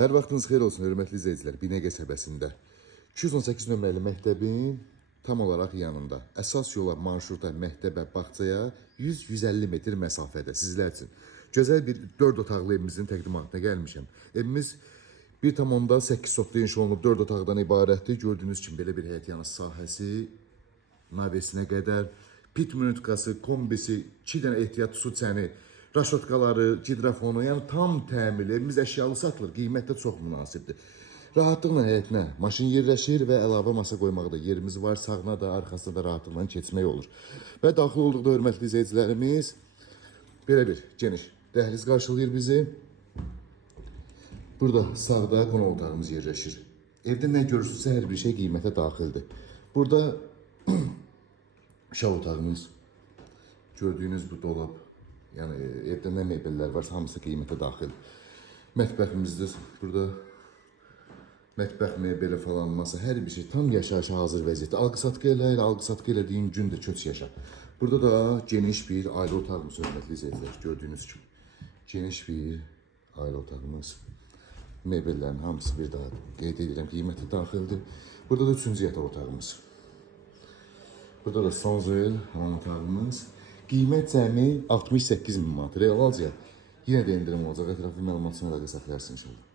Hər vaxtınız xeyir olsun, hörmətli izləyicilər. Binəqə qəsəbəsində 218 nömrəli məktəbin tam olaraq yanında. Əsas yola, marşruta, məktəbə, bağçaya 100-150 metr məsafədə sizlər üçün. Gözəl bir 4 otaqlı evimizin təqdimatına gəlmişəm. Evimiz 1,8 sotda inşa olunub 4 otaqdan ibarətdir. Gördüyünüz kimi belə bir həyətyanı sahəsi, navesinə qədər, pit minutkası, kombisi, 2 dənə ehtiyat su çəni, raşotkaları, gidrofonu, yəni tam təmirli. Evimiz əşyalı satılır, qiymət də çox münasibdir. Rahatlıqla həyətinə maşın yerləşir və əlavə masa qoymağa da yerimiz var. Sağına da, arxasına da rahatlıqla keçmək olur. Və daxil olduqda hörmətli izləyicilərimiz belə bir geniş dəhliz qarşılayır bizi. Burada sağda qonaq otağımız yerləşir. Evdə nə görürsünüzsə hər bir şey qiymətə daxildir. Burada şah otağımız, gördüyünüz bu dolab, yəni evdə nə mebellər varsa hamısı qiymətə daxil. Mətbəximizdir. Burada mətbəx mebeli falan, masa, hər bir şey tam yaşayışa hazır vəziyyətdə. Alqı-satqı elədiyin gün də köç yaşa. Burada da geniş bir ailə otağımız, hörmətli izləyicilər, gördüyünüz kimi. Geniş bir ailə otağımız. Mebellərin hamısı bir daha qeyd edirəm, qiymətə daxildir. Burada da 3-cü yataq otağımız. Burada da sanzel otağımız. Qiymət cəmi 68.000 manat. Realca yenə də indirim olacaq. Ətraflı məlumat üçün əlaqə saxlayarsınız inşallah.